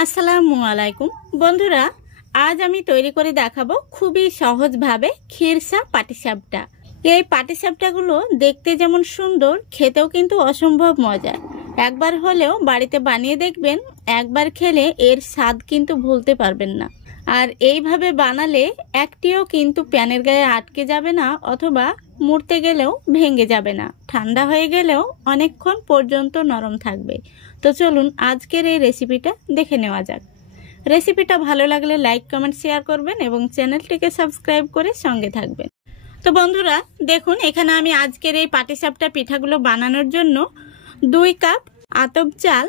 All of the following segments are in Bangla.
আসসালামু আলাইকুম বন্ধুরা, আজ আমি তৈরি করে দেখাবো খুবই সহজভাবে খিরসা পাটিসাপটা। এই পাটিসাপটাগুলো দেখতে যেমন সুন্দর, খেতেও কিন্তু অসম্ভব মজার। একবার হলেও বাড়িতে বানিয়ে দেখবেন, একবার খেলে এর স্বাদ কিন্তু ভুলতে পারবেন না। আর এইভাবে বানালে একটিও কিন্তু প্যানের গায়ে আটকে যাবে না, অথবা মুড়তে গেলেও ভেঙে যাবে না। ঠান্ডা হয়ে গেলেও অনেকক্ষণ পর্যন্ত নরম থাকবে। তো চলুন আজকের এই রেসিপিটা দেখে নেওয়া যাক। রেসিপিটা ভালো লাগলে লাইক, কমেন্ট, শেয়ার করবেন এবং চ্যানেলটিকে সাবস্ক্রাইব করে সঙ্গে থাকবেন। তো বন্ধুরা দেখুন, এখানে আমি আজকের এই পাটিসাপটা পিঠাগুলো বানানোর জন্য 2 কাপ আতপ চাল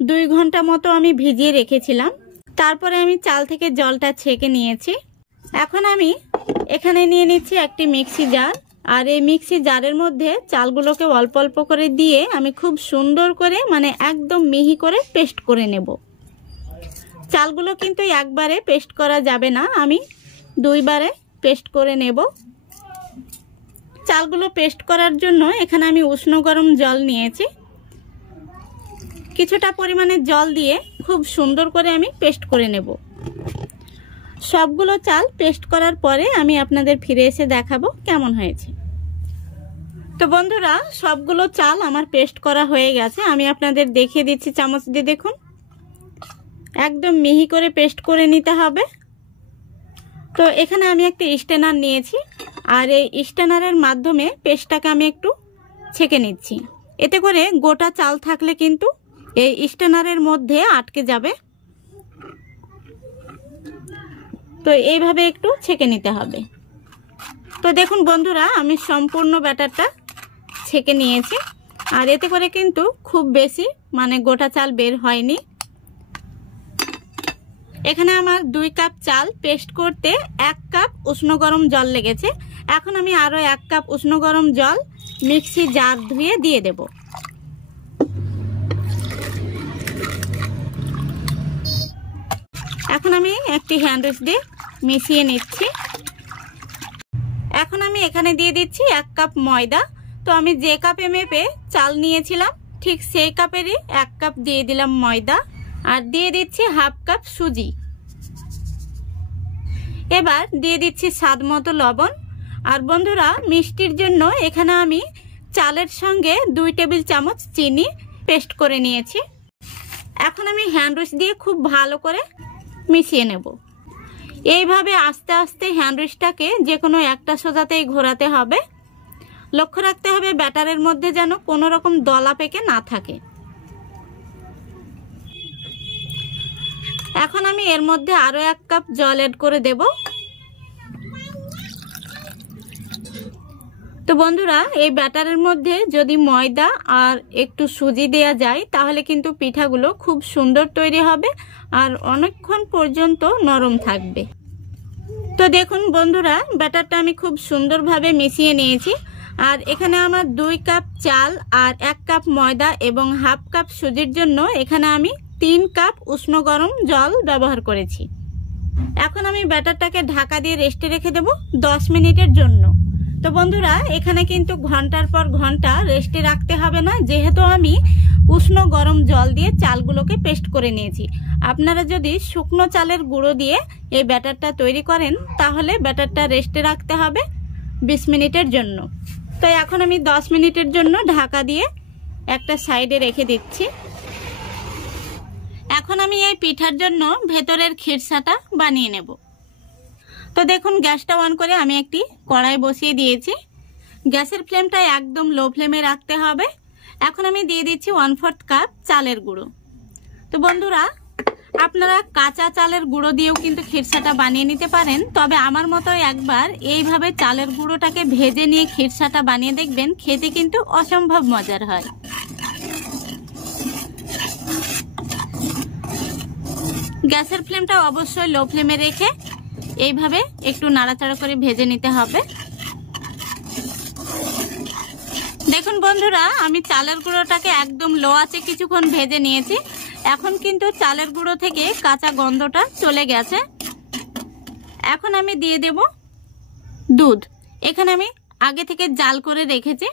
2 ঘন্টা মতো আমি ভিজিয়ে রেখেছিলাম। তারপরে আমি চাল থেকে জলটা ছেঁকে নিয়েছি। এখন আমি এখানে নিয়ে নিচ্ছি একটি মিক্সি জার। আর এই মিক্সি জারের মধ্যে চালগুলোকে অল্প অল্প করে দিয়ে আমি খুব সুন্দর করে, একদম মিহি করে পেস্ট করে নেব। চালগুলো কিন্তু একবারে পেস্ট করা যাবে না, আমি 2 বারে পেস্ট করে নেব। চালগুলো পেস্ট করার জন্য এখানে আমি উষ্ণ গরম জল নিয়েছি। কিছুটা পরিমাণে জল দিয়ে খুব সুন্দর করে আমি পেস্ট করে নেব। সবগুলো চাল পেস্ট করার পরে আমি আপনাদের ফিরে এসে দেখাবো কেমন হয়েছে। তো বন্ধুরা, সবগুলো চাল আমার পেস্ট করা হয়ে গেছে। আমি আপনাদের দেখিয়ে দিচ্ছি চামচ দিয়ে, দেখুন একদম মিহি করে পেস্ট করে নিতে হবে। তো এখানে আমি একটা স্ট্রেনার নিয়েছি, আর এই স্ট্রেনারের মাধ্যমে পেস্টটাকে আমি একটু ছেঁকে নিচ্ছি। এতে করে গোটা চাল থাকলে কিন্তু এই স্ট্রেনারের মধ্যে আটকে যাবে। তো এইভাবে একটু ছেঁকে নিতে হবে। তো দেখুন বন্ধুরা, আমি সম্পূর্ণ ব্যাটারটা ছেঁকে নিয়েছি। আর এতে করে কিন্তু খুব বেশি গোটা চাল বের হয়নি। এখানে আমার 2 কাপ চাল পেস্ট করতে 1 কাপ উষ্ণ গরম জল লেগেছে। এখন আমি আরো 1 কাপ উষ্ণ গরম জল মিক্সি জার ধুয়ে দিয়ে দেব। এখন আমি একটি হ্যান্ড উইস্ক দিয়ে মিশিয়ে নিচ্ছি। এখন আমি এখানে দিয়ে দিচ্ছি 1 কাপ ময়দা। তো আমি যে কাপে মেপে চাল নিয়েছিলাম ঠিক সেই কাপেরই 1 কাপ দিয়ে দিলাম ময়দা। আর দিয়ে দিচ্ছি 1/2 কাপ সুজি। এবার দিয়ে দিচ্ছি স্বাদ মতো লবণ। আর বন্ধুরা, মিষ্টির জন্য এখানে আমি চালের সঙ্গে 2 টেবিল চামচ চিনি পেস্ট করে নিয়েছি। এখন আমি হ্যান্ড উইস্ক দিয়ে খুব ভালো করে মিশিয়ে নেব। এইভাবে আস্তে আস্তে হ্যান্ড উইস্কটাকে যে কোনো একটা সোজাতেই ঘোরাতে হবে। লক্ষ্য রাখতে হবে ব্যাটারের মধ্যে যেন কোনো রকম দলা পেকে না থাকে। এখন আমি এর মধ্যে আরো 1 কাপ জল এড করে দেব। তো বন্ধুরা, এই ব্যাটারের মধ্যে যদি ময়দা আর একটু সুজি দেয়া যায় তাহলে কিন্তু পিঠাগুলো খুব সুন্দর তৈরি হবে আর অনেকক্ষণ পর্যন্ত নরম থাকবে। তো দেখুন বন্ধুরা, ব্যাটারটা আমি খুব সুন্দরভাবে মিশিয়ে নিয়েছি। আর এখানে আমার 2 কাপ চাল আর 1 কাপ ময়দা এবং 1/2 কাপ সুজির জন্য এখানে আমি 3 কাপ উষ্ণ গরম জল ব্যবহার করেছি। এখন আমি ব্যাটারটাকে ঢাকা দিয়ে রেস্টে রেখে দেব 10 মিনিটের জন্য। তো বন্ধুরা, এখানে কিন্তু ঘন্টার পর ঘন্টা রেস্টে রাখতে হবে না, যেহেতু আমি উষ্ণ গরম জল দিয়ে চালগুলোকে পেস্ট করে নিয়েছি। আপনারা যদি শুকনো চালের গুঁড়ো দিয়ে এই ব্যাটারটা তৈরি করেন তাহলে ব্যাটারটা রেস্টে রাখতে হবে 20 মিনিটের জন্য। তো এখন আমি 10 মিনিটের জন্য ঢাকা দিয়ে একটা সাইডে রেখে দিচ্ছি। এখন আমি এই পিঠার জন্য ভেতরের খিরসাটা বানিয়ে নেব। তো দেখুন, গ্যাসটা অন করে আমি একটি কড়াই বসিয়ে দিয়েছি। গ্যাসের ফ্লেমটা একদম লো ফ্লেমে রাখতে হবে। এখন আমি দিয়ে দিচ্ছি 1/4 কাপ চালের গুঁড়ো। তো বন্ধুরা, আপনারা কাঁচা চালের গুঁড়ো দিয়েও কিন্তু খিরসাটা বানিয়ে নিতে পারেন, তবে আমার মতো একবার এইভাবে চালের গুঁড়োটাকে ভেজে নিয়ে খিরসাটা বানিয়ে দেখবেন, খেতে কিন্তু অসম্ভব মজার হয়। গ্যাসের ফ্লেমটা অবশ্যই লো ফ্লেমে রেখে এইভাবে একটু নাড়াচাড়া করে ভেজে নিতে হবে। দেখুন বন্ধুরা, আমি চালের গুঁড়োটাকে একদম লো আঁচে কিছুক্ষণ ভেজে নিয়েছি। এখন কিন্তু চালের গুঁড়ো থেকে কাঁচা গন্ধটা চলে গেছে। এখন আমি দিয়ে দেব দুধ। এখানে আমি আগে থেকে জাল করে রেখেছি।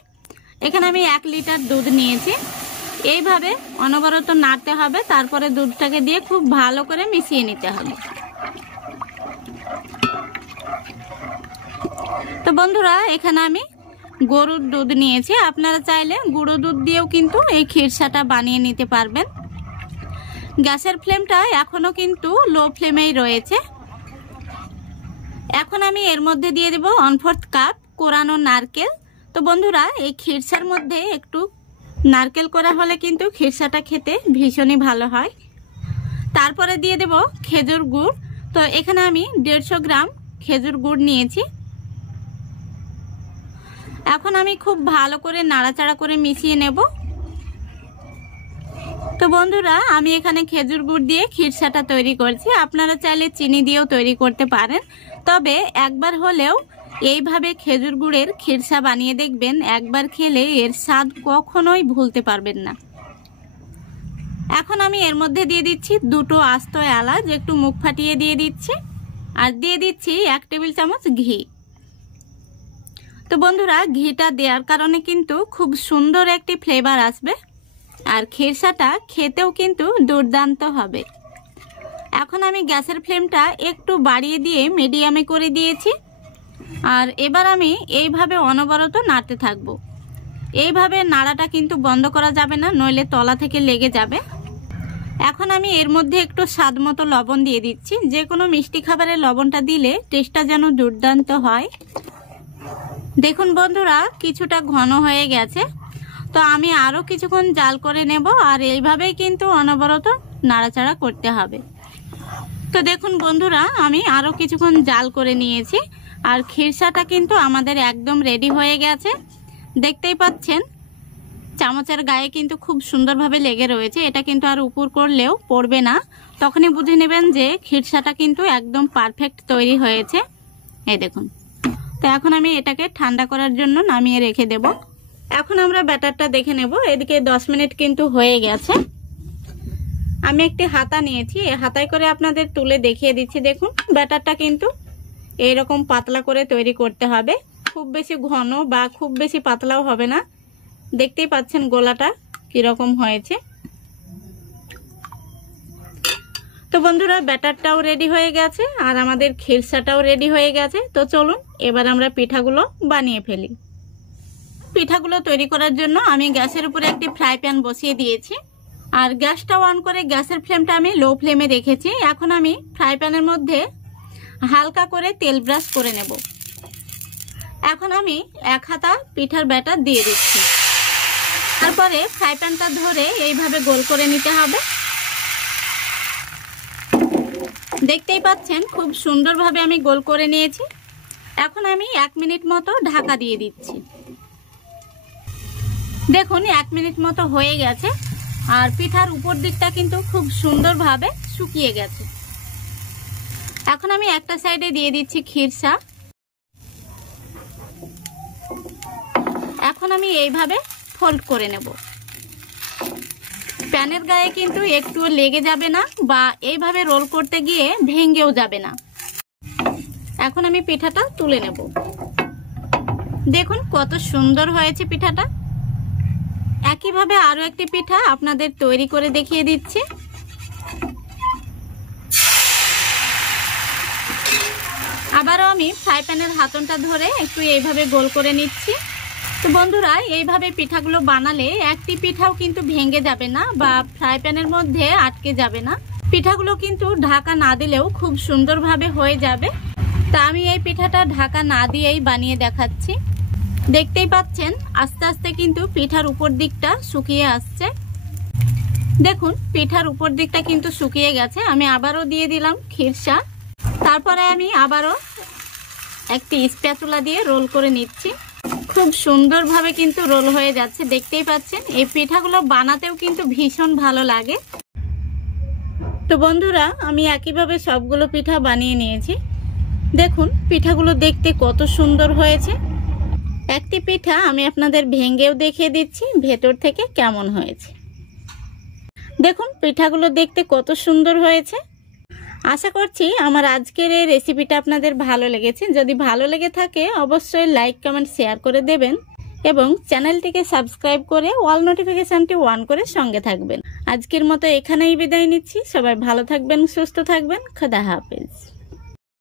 এখানে আমি 1 লিটার দুধ নিয়েছি। এইভাবে অনবরত নাড়তে হবে, তারপরে দুধটাকে দিয়ে খুব ভালো করে মিশিয়ে নিতে হবে। তো বন্ধুরা, এখানে আমি গরুর দুধ নিয়েছি, আপনারা চাইলে গুঁড়ো দুধ দিয়েও কিন্তু এই খিরসাটা বানিয়ে নিতে পারবেন। গ্যাসের ফ্লেমটা এখনো কিন্তু লো ফ্লেমেই রয়েছে। এখন আমি এর মধ্যে দিয়ে দেব 1/4 কাপ কোরানো নারকেল। তো বন্ধুরা, এই খিরসার মধ্যে একটু নারকেল করা হলে কিন্তু খিরসাটা খেতে ভীষণই ভালো হয়। তারপরে দিয়ে দেব খেজুর গুড়। তো এখানে আমি 150 গ্রাম খেজুর গুড় নিয়েছি। এখন আমি খুব ভালো করে নাড়াচাড়া করে মিশিয়ে নেব। তো বন্ধুরা, আমি এখানে খেজুর গুড় দিয়ে খিরসাটা তৈরি করছি, আপনারা চাইলে চিনি দিয়েও তৈরি করতে পারেন। তবে একবার হলেও এইভাবে খেজুর গুড়ের খিরসা বানিয়ে দেখবেন, একবার খেলে এর স্বাদ কখনোই ভুলতে পারবেন না। এখন আমি এর মধ্যে দিয়ে দিচ্ছি 2টো আস্ত এলাচ, একটু মুখ ফাটিয়ে দিয়ে দিচ্ছি, আর দিয়ে দিচ্ছি 1 টেবিল চামচ ঘি। তো বন্ধুরা, ঘিটা দেওয়ার কারণে কিন্তু খুব সুন্দর একটি ফ্লেভার আসবে, আর খিরসাটা খেতেও কিন্তু দুর্দান্ত হবে। এখন আমি গ্যাসের ফ্লেমটা একটু বাড়িয়ে দিয়ে মিডিয়ামে করে দিয়েছি, আর এবার আমি এইভাবে অনবরত নাড়তে থাকব। এইভাবে নাড়াটা কিন্তু বন্ধ করা যাবে না, নইলে তলা থেকে লেগে যাবে। এখন আমি এর মধ্যে একটু স্বাদ মতো লবণ দিয়ে দিচ্ছি। যে কোনো মিষ্টি খাবারে লবণটা দিলে টেস্টটা যেন দুর্দান্ত হয়। দেখুন বন্ধুরা, কিছুটা ঘন হয়ে গেছে, তো আমি আরও কিছুক্ষণ জাল করে নেব, আর এইভাবেই কিন্তু অনবরত নাড়াচাড়া করতে হবে। তো দেখুন বন্ধুরা, আমি আরও কিছুক্ষণ জাল করে নিয়েছি, আর খিরসাটা কিন্তু আমাদের একদম রেডি হয়ে গেছে। দেখতেই পাচ্ছেন চামচের গায়ে কিন্তু খুব সুন্দরভাবে লেগে রয়েছে। এটা কিন্তু আর উপর করলেও পড়বে না, তখনই বুঝে নেবেন যে খিরসাটা কিন্তু একদম পারফেক্ট তৈরি হয়েছে। এই দেখুন। তো এখন আমি এটাকে ঠান্ডা করার জন্য নামিয়ে রেখে দেব। এখন আমরা ব্যাটারটা দেখে নেব। এদিকে 10 মিনিট কিন্তু হয়ে গেছে। আমি একটি হাতা নিয়েছি, এই হাতায় করে আপনাদের তুলে দেখিয়ে দিচ্ছি। দেখুন, ব্যাটারটা কিন্তু এইরকম পাতলা করে তৈরি করতে হবে, খুব বেশি ঘন বা খুব বেশি পাতলাও হবে না। দেখতেই পাচ্ছেন গোলাটা কিরকম হয়েছে। তো বন্ধুরা, ব্যাটারটাও রেডি হয়ে গেছে, আর আমাদের খিরসাটাও রেডি হয়ে গেছে। তো চলুন এবার আমরা পিঠাগুলো বানিয়ে ফেলি। পিঠাগুলো তৈরি করার জন্য আমি গ্যাসের উপরে একটি ফ্রাই প্যান বসিয়ে দিয়েছি, আর গ্যাসটা অন করে গ্যাসের ফ্লেমটা আমি লো ফ্লেমে রেখেছি। এখন আমি ফ্রাই প্যানের মধ্যে হালকা করে তেল ব্রাশ করে নেব। এখন আমি 1 হাতা পিঠার ব্যাটার দিয়ে দিচ্ছি। তারপরে ফ্রাই প্যানটা ধরে এইভাবে গোল করে নিতে হবে। দেখতেই পাচ্ছেন খুব সুন্দরভাবে আমি গোল করে নিয়েছি। এখন আমি 1 মিনিট মতো ঢাকা দিয়ে দিচ্ছি। দেখুন 1 মিনিট মতো হয়ে গেছে, আর পিঠার উপর দিকটা কিন্তু খুব সুন্দরভাবে শুকিয়ে গেছে। এখন আমি একটা সাইডে দিয়ে দিচ্ছি খিরসা। এখন আমি এইভাবে ফোল্ড করে নেব। প্যানের গায়ে কিন্তু একটুও লেগে যাবে না, বা এইভাবে রোল করতে গিয়ে ভেঙেও যাবে না। এখন আমি পিঠাটা তুলে নেব। দেখুন কত সুন্দর হয়েছে পিঠাটা। একইভাবে আরো একটি পিঠা আপনাদের তৈরি করে দেখিয়ে দিচ্ছি। আবারও আমি ফ্রাই প্যানের হাতনটা ধরে একটু এইভাবে গোল করে নিচ্ছি। তো বন্ধুরা, এইভাবে পিঠাগুলো বানালে একটি পিঠাও কিন্তু ভেঙে যাবে না, বা ফ্রাই প্যানের মধ্যে আটকে যাবে না। পিঠাগুলো কিন্তু ঢাকা না দিলেও খুব সুন্দরভাবে হয়ে যাবে। তা আমি এই পিঠাটা ঢাকা না দিয়েই বানিয়ে দেখাচ্ছি। দেখতেই পাচ্ছেন আস্তে আস্তে কিন্তু পিঠার উপর দিকটা শুকিয়ে আসছে। দেখুন পিঠার উপর দিকটা কিন্তু শুকিয়ে গেছে। আমি আবারও দিয়ে দিলাম খিরসা। তারপরে আমি আবারও একটি স্প্যাচুলা দিয়ে রোল করে নিচ্ছি। খুব সুন্দরভাবে কিন্তু রোল হয়ে যাচ্ছে, দেখতেই পাচ্ছেন। এই পিঠাগুলো বানাতেও কিন্তু ভীষণ ভালো লাগে। তো বন্ধুরা, আমি একইভাবে সবগুলো পিঠা বানিয়ে নিয়েছি। দেখুন পিঠাগুলো দেখতে কত সুন্দর হয়েছে। একটি পিঠা আমি আপনাদের ভেঙেও দেখিয়ে দিচ্ছি ভেতর থেকে কেমন হয়েছে। দেখুন পিঠাগুলো দেখতে কত সুন্দর হয়েছে। আশা করছি আমার আজকের এই রেসিপিটা আপনাদের ভালো লেগেছে। যদি ভালো লেগে থাকে অবশ্যই লাইক কমেন্ট শেয়ার করে দেবেন, এবং চ্যানেলটিকে সাবস্ক্রাইব করে অল নোটিফিকেশনটি অন করে সঙ্গে থাকবেন। আজকের মতো এখানেই বিদায় নিচ্ছি। সবাই ভালো থাকবেন, সুস্থ থাকবেন। খোদা হাফেজ।